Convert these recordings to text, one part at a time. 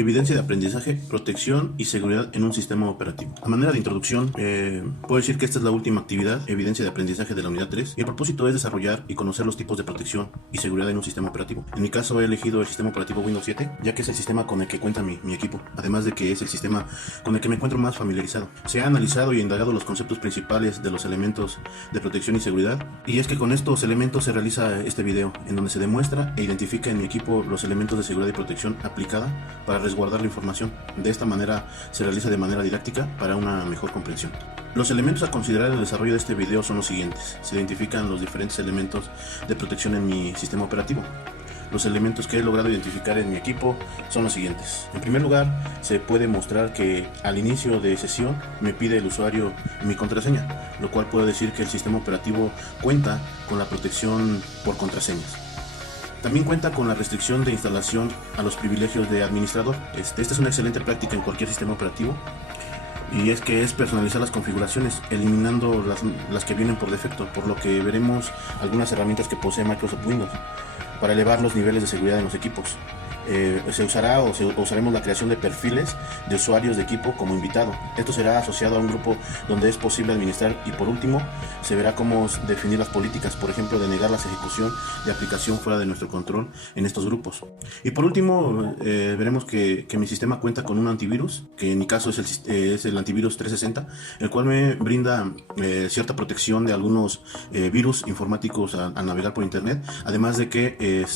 Evidencia de aprendizaje, protección y seguridad en un sistema operativo. A manera de introducción, puedo decir que esta es la última actividad, evidencia de aprendizaje de la unidad 3, y el propósito es desarrollar y conocer los tipos de protección y seguridad en un sistema operativo. En mi caso he elegido el sistema operativo Windows 7, ya que es el sistema con el que cuenta mi equipo, además de que es el sistema con el que me encuentro más familiarizado. Se ha analizado y indagado los conceptos principales de los elementos de protección y seguridad, y es que con estos elementos se realiza este video, en donde se demuestra e identifica en mi equipo los elementos de seguridad y protección aplicada para resguardar la información. De esta manera se realiza de manera didáctica para una mejor comprensión. Los elementos a considerar en el desarrollo de este video son los siguientes. Se identifican los diferentes elementos de protección en mi sistema operativo. Los elementos que he logrado identificar en mi equipo son los siguientes. En primer lugar, se puede mostrar que al inicio de sesión me pide el usuario mi contraseña, lo cual puede decir que el sistema operativo cuenta con la protección por contraseñas. También cuenta con la restricción de instalación a los privilegios de administrador. Esta es una excelente práctica en cualquier sistema operativo, y es que es personalizar las configuraciones, eliminando las que vienen por defecto, por lo que veremos algunas herramientas que posee Microsoft Windows para elevar los niveles de seguridad en los equipos. Se usará o usaremos la creación de perfiles de usuarios de equipo como invitado. Esto será asociado a un grupo donde es posible administrar, y por último se verá cómo definir las políticas, por ejemplo, de negar la ejecución de aplicación fuera de nuestro control en estos grupos. Y por último veremos que mi sistema cuenta con un antivirus, que en mi caso es el antivirus 360, el cual me brinda cierta protección de algunos virus informáticos al navegar por internet, además de que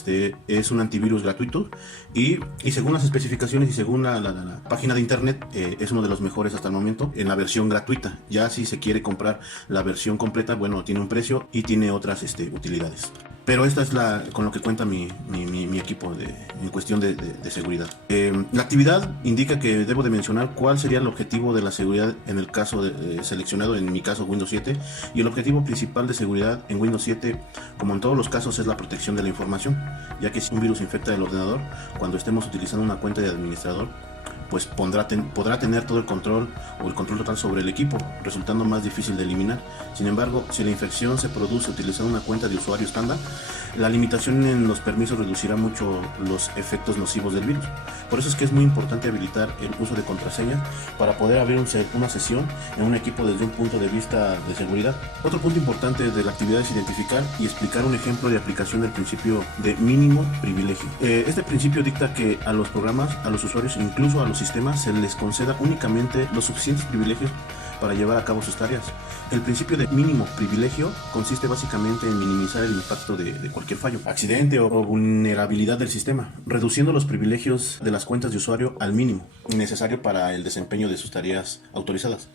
es un antivirus gratuito. Y según las especificaciones y según la página de internet, es uno de los mejores hasta el momento en la versión gratuita. Ya si se quiere comprar la versión completa, bueno, tiene un precio y tiene otras utilidades. Pero esta es con lo que cuenta mi equipo en cuestión de seguridad. La actividad indica que debo de mencionar cuál sería el objetivo de la seguridad en el caso seleccionado, en mi caso Windows 7, y el objetivo principal de seguridad en Windows 7, como en todos los casos, es la protección de la información, ya que si un virus infecta el ordenador, cuando estemos utilizando una cuenta de administrador, pues podrá tener todo el control o el control total sobre el equipo, resultando más difícil de eliminar. Sin embargo, si la infección se produce utilizando una cuenta de usuario estándar, la limitación en los permisos reducirá mucho los efectos nocivos del virus. Por eso es que es muy importante habilitar el uso de contraseñas para poder abrir una sesión en un equipo desde un punto de vista de seguridad. Otro punto importante de la actividad es identificar y explicar un ejemplo de aplicación del principio de mínimo privilegio. Este principio dicta que a los programas, a los usuarios, incluso a los sistemas, se les conceda únicamente los suficientes privilegios para llevar a cabo sus tareas. El principio de mínimo privilegio consiste básicamente en minimizar el impacto de cualquier fallo, accidente o vulnerabilidad del sistema, reduciendo los privilegios de las cuentas de usuario al mínimo necesario para el desempeño de sus tareas autorizadas.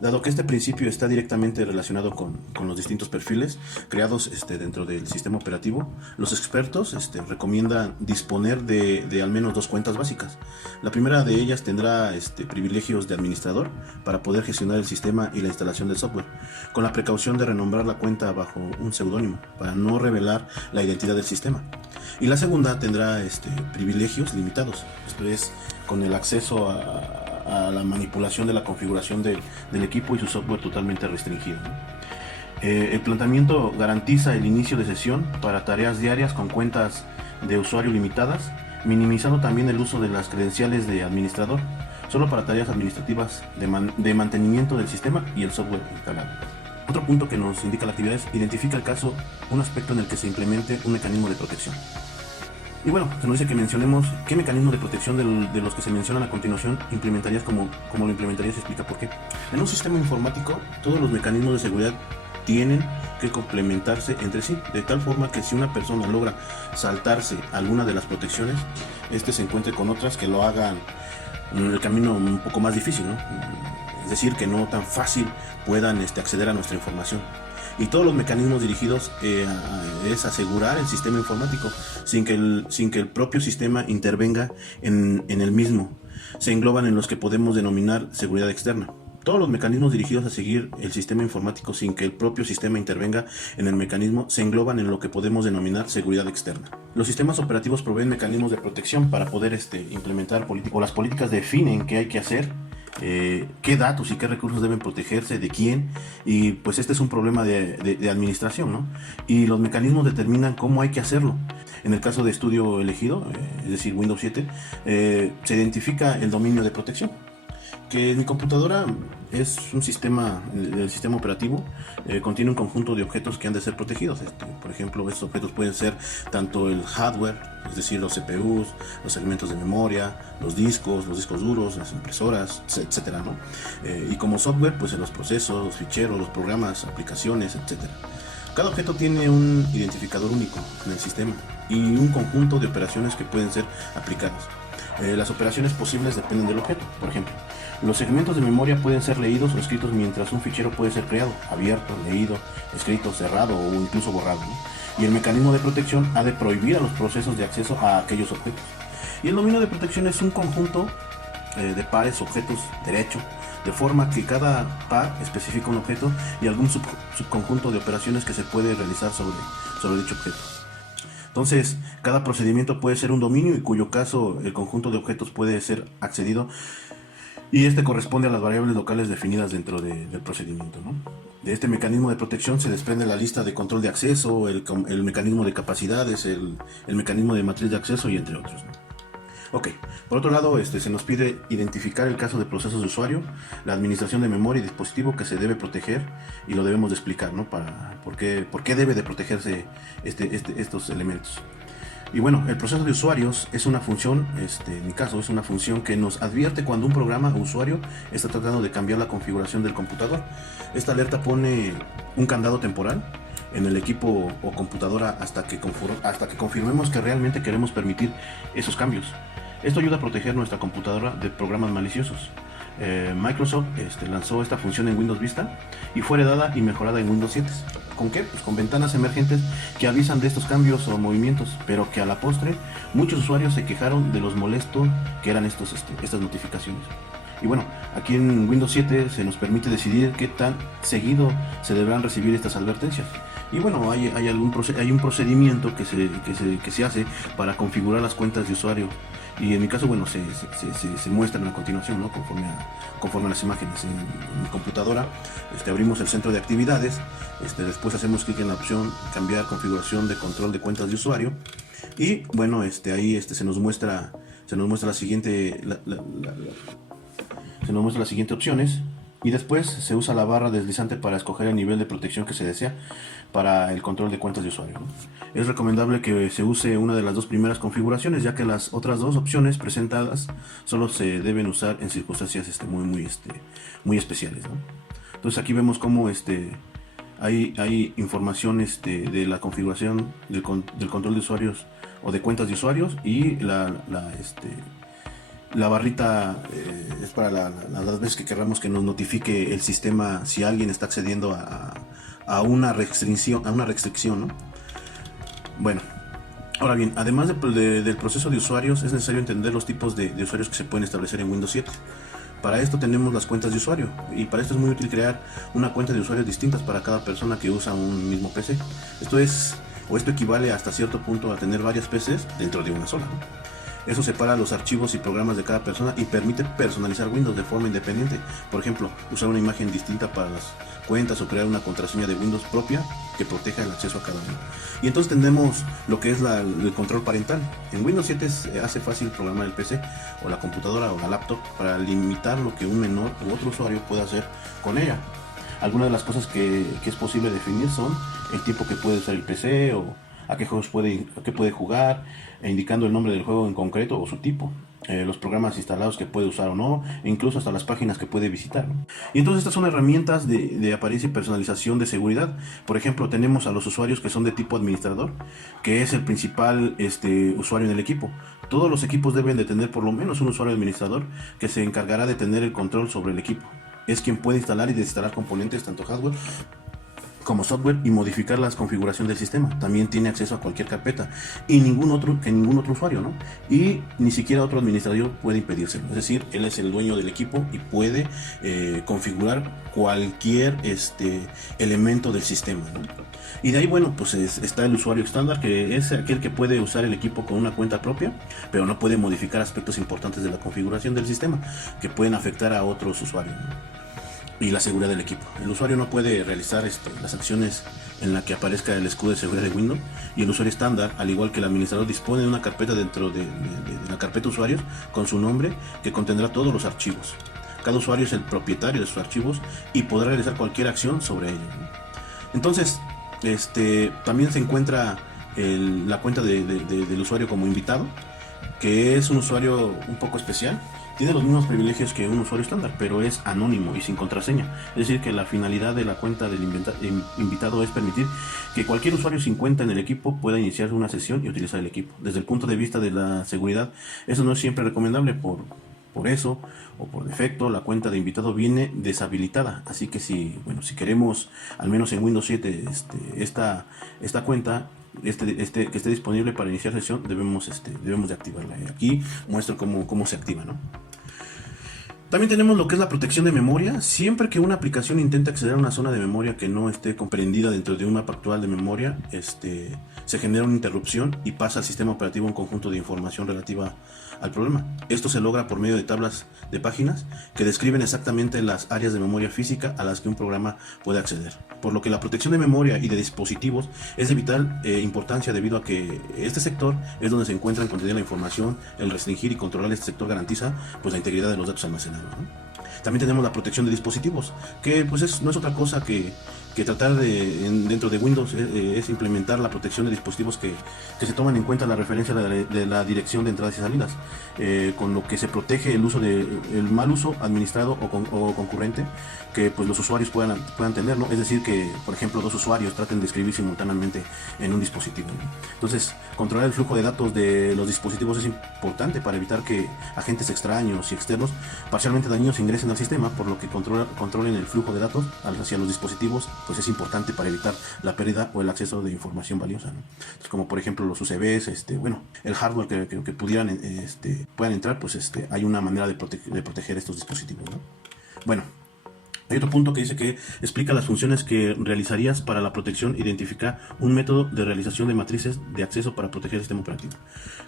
Dado que este principio está directamente relacionado con los distintos perfiles creados dentro del sistema operativo, los expertos recomiendan disponer de al menos dos cuentas básicas. La primera de ellas tendrá privilegios de administrador para poder gestionar el sistema y la instalación del software, con la precaución de renombrar la cuenta bajo un seudónimo para no revelar la identidad del sistema. Y la segunda tendrá privilegios limitados, esto es, con el acceso a la manipulación de la configuración del equipo y su software totalmente restringido. El planteamiento garantiza el inicio de sesión para tareas diarias con cuentas de usuario limitadas, minimizando también el uso de las credenciales de administrador, solo para tareas administrativas de mantenimiento del sistema y el software instalado. Otro punto que nos indica la actividad es identifica el caso, un aspecto en el que se implemente un mecanismo de protección. Y bueno, se nos dice que mencionemos qué mecanismo de protección de los que se mencionan a continuación implementarías, como lo implementarías, y explica por qué. En un sistema informático, todos los mecanismos de seguridad tienen que complementarse entre sí, de tal forma que si una persona logra saltarse alguna de las protecciones, se encuentre con otras que lo hagan el camino un poco más difícil, ¿no? Es decir, que no tan fácil puedan acceder a nuestra información. Y todos los mecanismos dirigidos es asegurar el sistema informático sin que el propio sistema intervenga en el mismo. Se engloban en los que podemos denominar seguridad externa. Todos los mecanismos dirigidos a seguir el sistema informático sin que el propio sistema intervenga en el mecanismo se engloban en lo que podemos denominar seguridad externa. Los sistemas operativos proveen mecanismos de protección para poder implementar políticas, o las políticas definen qué hay que hacer qué datos y qué recursos deben protegerse, de quién, y pues este es un problema de administración, ¿no? Y los mecanismos determinan cómo hay que hacerlo. En el caso de estudio elegido, es decir, Windows 7, se identifica el dominio de protección, que mi computadora es un sistema, el sistema operativo contiene un conjunto de objetos que han de ser protegidos. Por ejemplo, estos objetos pueden ser tanto el hardware, es decir, los CPUs, los segmentos de memoria, los discos duros, las impresoras, etcétera, ¿no? Y como software, pues en los procesos, los ficheros, los programas, aplicaciones, etcétera. Cada objeto tiene un identificador único en el sistema y un conjunto de operaciones que pueden ser aplicadas. Las operaciones posibles dependen del objeto. Por ejemplo, los segmentos de memoria pueden ser leídos o escritos, mientras un fichero puede ser creado, abierto, leído, escrito, cerrado o incluso borrado, ¿no? Y el mecanismo de protección ha de prohibir a los procesos de acceso a aquellos objetos. Y el dominio de protección es un conjunto de pares, objetos, derecho, de forma que cada par especifica un objeto y algún subconjunto de operaciones que se puede realizar sobre dicho objeto. Entonces, cada procedimiento puede ser un dominio, y cuyo caso el conjunto de objetos puede ser accedido, y este corresponde a las variables locales definidas dentro del procedimiento, ¿no? De este mecanismo de protección se desprende la lista de control de acceso, el mecanismo de capacidades, el mecanismo de matriz de acceso y entre otros, ¿no? Ok, por otro lado, se nos pide identificar el caso de procesos de usuario, la administración de memoria y dispositivo que se debe proteger, y lo debemos de explicar, ¿no? ¿Por qué debe de protegerse estos elementos? Y bueno, el proceso de usuarios es una función, en mi caso, es una función que nos advierte cuando un programa o usuario está tratando de cambiar la configuración del computador. Esta alerta pone un candado temporal en el equipo o computadora hasta que confirmemos que realmente queremos permitir esos cambios. Esto ayuda a proteger nuestra computadora de programas maliciosos. Microsoft lanzó esta función en Windows Vista y fue heredada y mejorada en Windows 7. ¿Con qué? Pues con ventanas emergentes que avisan de estos cambios o movimientos, pero que a la postre muchos usuarios se quejaron de los molestos que eran estas notificaciones. Y bueno, aquí en Windows 7 se nos permite decidir qué tan seguido se deberán recibir estas advertencias. Y bueno, hay un procedimiento que se hace para configurar las cuentas de usuario. Y en mi caso, bueno, se muestran a continuación, ¿no? Conforme a las imágenes. En mi computadora abrimos el centro de actividades, después hacemos clic en la opción cambiar configuración de control de cuentas de usuario, y bueno, ahí se nos muestra la siguiente se nos muestra las siguientes opciones, y después se usa la barra deslizante para escoger el nivel de protección que se desea para el control de cuentas de usuario, ¿no? Es recomendable que se use una de las dos primeras configuraciones, ya que las otras dos opciones presentadas solo se deben usar en circunstancias muy especiales, ¿no? Entonces aquí vemos cómo hay información de la configuración del control de usuarios o de cuentas de usuarios, y la barrita es para las veces que queramos que nos notifique el sistema si alguien está accediendo a una restricción, ¿no? Bueno, ahora bien, además del proceso de usuarios, es necesario entender los tipos de usuarios que se pueden establecer en Windows 7. Para esto tenemos las cuentas de usuario, y para esto es muy útil crear una cuenta de usuarios distintas para cada persona que usa un mismo PC. Esto equivale hasta cierto punto a tener varias PCs dentro de una sola, ¿no? Eso separa los archivos y programas de cada persona y permite personalizar Windows de forma independiente. Por ejemplo, usar una imagen distinta para las cuentas o crear una contraseña de Windows propia que proteja el acceso a cada uno. Y entonces tenemos lo que es el control parental. En Windows 7 se hace fácil programar el PC o la computadora o la laptop para limitar lo que un menor u otro usuario puede hacer con ella. Algunas de las cosas que es posible definir son el tiempo que puede usar el PC, o a qué juegos puede jugar, indicando el nombre del juego en concreto o su tipo, los programas instalados que puede usar o no, e incluso hasta las páginas que puede visitar, ¿no? Y entonces estas son herramientas de apariencia y personalización de seguridad. Por ejemplo, tenemos a los usuarios que son de tipo administrador, que es el principal usuario en el equipo. Todos los equipos deben de tener por lo menos un usuario administrador que se encargará de tener el control sobre el equipo. Es quien puede instalar y desinstalar componentes, tanto hardware como software y modificar las configuraciones del sistema. También tiene acceso a cualquier carpeta y ningún otro usuario, ¿no? Y ni siquiera otro administrador puede impedírselo. Es decir, él es el dueño del equipo y puede configurar cualquier elemento del sistema, ¿no? Y de ahí, bueno, pues está el usuario estándar, que es aquel que puede usar el equipo con una cuenta propia, pero no puede modificar aspectos importantes de la configuración del sistema que pueden afectar a otros usuarios, ¿no? Y la seguridad del equipo. El usuario no puede realizar las acciones en la que aparezca el escudo de seguridad de Windows, y el usuario estándar, al igual que el administrador, dispone de una carpeta dentro de la carpeta usuarios con su nombre que contendrá todos los archivos. Cada usuario es el propietario de sus archivos y podrá realizar cualquier acción sobre ellos, ¿no? Entonces, también se encuentra la cuenta del usuario como invitado, que es un usuario un poco especial. Tiene los mismos privilegios que un usuario estándar, pero es anónimo y sin contraseña. Es decir, que la finalidad de la cuenta del invitado es permitir que cualquier usuario sin cuenta en el equipo pueda iniciar una sesión y utilizar el equipo. Desde el punto de vista de la seguridad, eso no es siempre recomendable. Por eso, o por defecto, la cuenta de invitado viene deshabilitada. Así que si queremos, al menos en Windows 7, esta cuenta que esté disponible para iniciar sesión, debemos de activarla. Aquí muestro cómo se activa, ¿no? También tenemos lo que es la protección de memoria. Siempre que una aplicación intenta acceder a una zona de memoria que no esté comprendida dentro de un mapa actual de memoria, se genera una interrupción y pasa al sistema operativo un conjunto de información relativa al problema. Esto se logra por medio de tablas de páginas que describen exactamente las áreas de memoria física a las que un programa puede acceder. Por lo que la protección de memoria y de dispositivos es de vital importancia, debido a que este sector es donde se encuentra contenida la información. El restringir y controlar este sector garantiza pues la integridad de los datos almacenados, ¿no? También tenemos la protección de dispositivos, que pues no es otra cosa que tratar dentro de Windows es implementar la protección de dispositivos que se toman en cuenta la referencia de la dirección de entradas y salidas, con lo que se protege el mal uso administrado o concurrente que pues los usuarios puedan tener, ¿no? Es decir, que por ejemplo 2 usuarios traten de escribir simultáneamente en un dispositivo, ¿no? Entonces, controlar el flujo de datos de los dispositivos es importante para evitar que agentes extraños y externos parcialmente dañinos ingresen al sistema, por lo que controlen el flujo de datos hacia los dispositivos pues es importante para evitar la pérdida o el acceso de información valiosa, ¿no? Entonces, como por ejemplo los UCBs, el hardware que puedan entrar, pues hay una manera de proteger estos dispositivos, ¿no? Bueno, hay otro punto que dice que explica las funciones que realizarías para la protección. Identifica un método de realización de matrices de acceso para proteger el sistema operativo.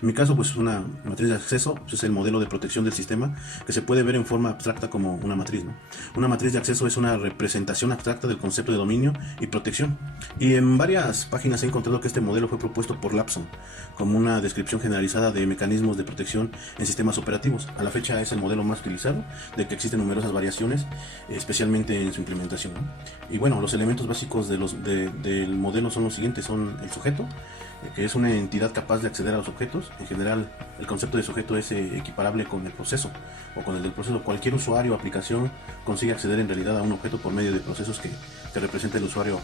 En mi caso, pues una matriz de acceso pues es el modelo de protección del sistema, que se puede ver en forma abstracta como una matriz, ¿no? Una matriz de acceso es una representación abstracta del concepto de dominio y protección. Y en varias páginas he encontrado que este modelo fue propuesto por Lapson como una descripción generalizada de mecanismos de protección en sistemas operativos. A la fecha es el modelo más utilizado, de que existen numerosas variaciones, especialmente en su implementación, ¿no? Y bueno, los elementos básicos del modelo son los siguientes: son el sujeto, que es una entidad capaz de acceder a los objetos. En general, el concepto de sujeto es equiparable con el proceso o con el del proceso. Cualquier usuario o aplicación consigue acceder en realidad a un objeto por medio de procesos que representa el usuario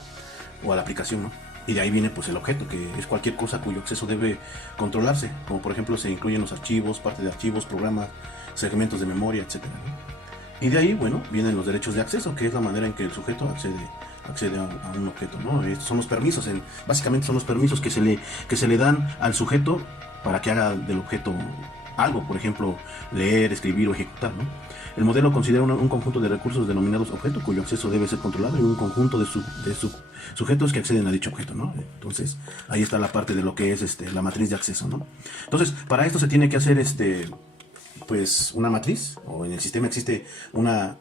o a la aplicación, ¿no? Y de ahí viene pues el objeto, que es cualquier cosa cuyo acceso debe controlarse, como por ejemplo se incluyen los archivos, parte de archivos, programas, segmentos de memoria, etcétera, ¿no? Y de ahí, bueno, vienen los derechos de acceso, que es la manera en que el sujeto accede a un objeto, ¿no? Estos son los permisos, básicamente son los permisos que se le dan al sujeto para que haga del objeto algo, por ejemplo, leer, escribir o ejecutar, ¿no? El modelo considera un conjunto de recursos denominados objeto, cuyo acceso debe ser controlado, y un conjunto de sujetos que acceden a dicho objeto, ¿no? Entonces, ahí está la parte de lo que es la matriz de acceso, ¿no? Entonces, para esto se tiene que hacer pues una matriz, o en el sistema existe una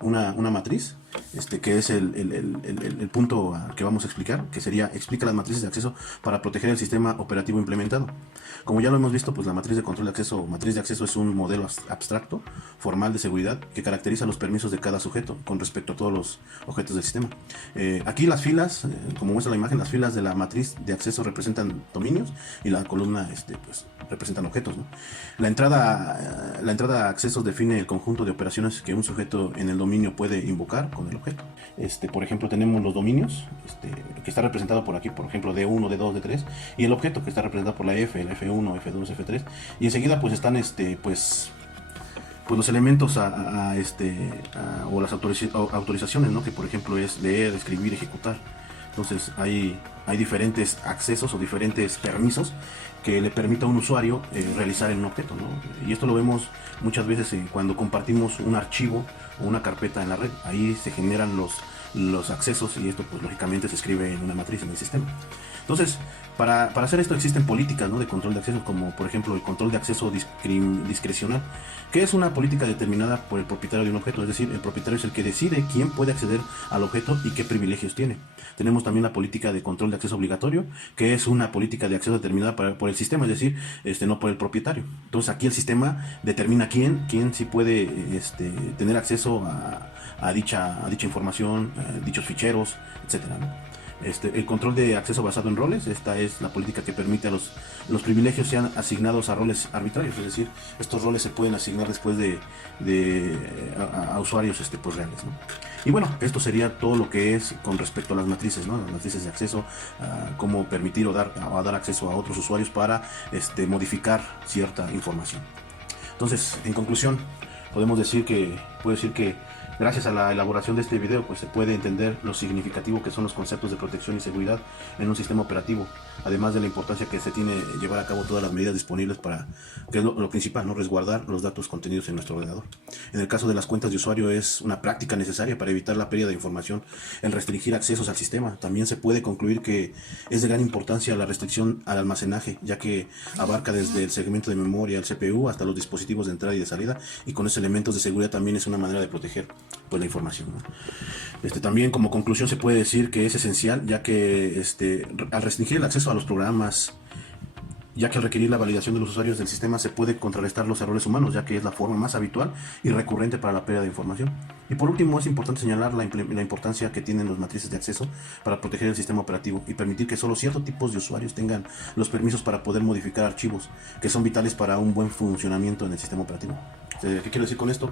matriz, que es el punto que vamos a explicar, que sería: explica las matrices de acceso para proteger el sistema operativo implementado. Como ya lo hemos visto, pues la matriz de control de acceso o matriz de acceso es un modelo abstracto, formal de seguridad, que caracteriza los permisos de cada sujeto con respecto a todos los objetos del sistema. Aquí las filas, como muestra la imagen, las filas de la matriz de acceso representan dominios y la columna pues representan objetos, ¿no? La entrada a accesos define el conjunto de operaciones que un sujeto en el dominio puede invocar con el objeto. Por ejemplo, tenemos los dominios, que está representado por aquí, por ejemplo, D1, D2, D3, y el objeto, que está representado por la F, el F1, F2, F3, y enseguida pues están pues los elementos o las autorizaciones, ¿no? Que por ejemplo es leer, escribir, ejecutar. Entonces hay diferentes accesos o diferentes permisos que le permita a un usuario realizar en un objeto, ¿no? Y esto lo vemos muchas veces cuando compartimos un archivo o una carpeta en la red. Ahí se generan los accesos y esto pues lógicamente se escribe en una matriz en el sistema. Entonces, para hacer esto existen políticas, ¿no?, de control de acceso, como por ejemplo el control de acceso discrecional, que es una política determinada por el propietario de un objeto. Es decir, el propietario es el que decide quién puede acceder al objeto y qué privilegios tiene. Tenemos también la política de control de acceso obligatorio, que es una política de acceso determinada por el sistema, es decir, no por el propietario. Entonces aquí el sistema determina quién sí puede tener acceso a dicha información, a dichos ficheros, etcétera, ¿no? El control de acceso basado en roles, esta es la política que permite a los privilegios sean asignados a roles arbitrarios, es decir, estos roles se pueden asignar después a usuarios pues reales, ¿no? Y bueno, esto sería todo lo que es con respecto a las matrices, ¿no? Las matrices de acceso, cómo permitir o dar acceso a otros usuarios para modificar cierta información. Entonces, en conclusión, puedo decir que gracias a la elaboración de este video, pues se puede entender lo significativo que son los conceptos de protección y seguridad en un sistema operativo, además de la importancia que se tiene llevar a cabo todas las medidas disponibles para, que es lo principal, ¿no?, resguardar los datos contenidos en nuestro ordenador. En el caso de las cuentas de usuario es una práctica necesaria para evitar la pérdida de información, el restringir accesos al sistema. También se puede concluir que es de gran importancia la restricción al almacenaje, ya que abarca desde el segmento de memoria, el CPU, hasta los dispositivos de entrada y de salida, y con esos elementos de seguridad también es una manera de proteger pues la información, ¿no? También como conclusión se puede decir que es esencial, ya que al restringir el acceso a los programas, ya que al requerir la validación de los usuarios del sistema se puede contrarrestar los errores humanos, ya que es la forma más habitual y recurrente para la pérdida de información. Y por último, es importante señalar la importancia que tienen las matrices de acceso para proteger el sistema operativo y permitir que solo ciertos tipos de usuarios tengan los permisos para poder modificar archivos, que son vitales para un buen funcionamiento en el sistema operativo. ¿Qué quiero decir con esto?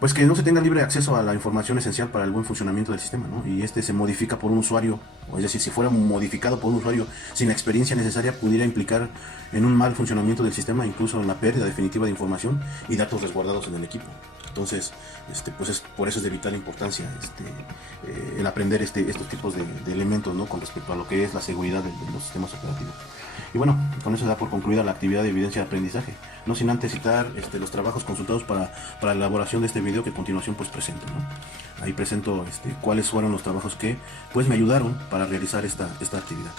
Pues que no se tenga libre acceso a la información esencial para el buen funcionamiento del sistema, ¿no? Y se modifica por un usuario, o es decir, si fuera modificado por un usuario sin la experiencia necesaria, pudiera implicar en un mal funcionamiento del sistema, incluso en la pérdida definitiva de información y datos resguardados en el equipo. Entonces, pues por eso es de vital importancia el aprender estos tipos de elementos, ¿no?, con respecto a lo que es la seguridad de los sistemas operativos. Y bueno, con eso se da por concluida la actividad de evidencia de aprendizaje, no sin antes citar los trabajos consultados para la elaboración de este video que a continuación pues presento, ¿no? Ahí presento cuáles fueron los trabajos que pues me ayudaron para realizar esta actividad.